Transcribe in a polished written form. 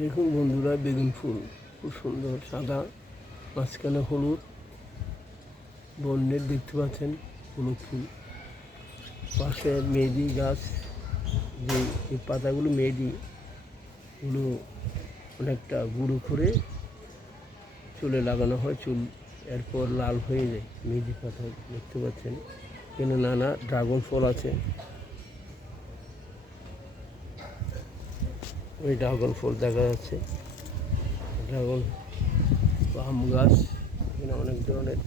দেখুন বন্ধুরা, বেগুন ফুল খুব সুন্দর সাদা, মাঝখানে হলুদ বর্ণের দেখতে পাচ্ছেন। হলুদ ফুল, পাশে মেহেদি গাছ, যে এই পাতাগুলো মেহেদিগুলো অনেকটা গুঁড়ো করে চুলে লাগানো হয়, চুল এরপর লাল হয়ে যায়। মেহেদি পাতা দেখতে পাচ্ছেন। এখানে নানা ড্রাগন ফল আছে, ওই ড্রাগন ফল দেখা যাচ্ছে। ড্রাগন আম গাছ, এখানে অনেক ধরনের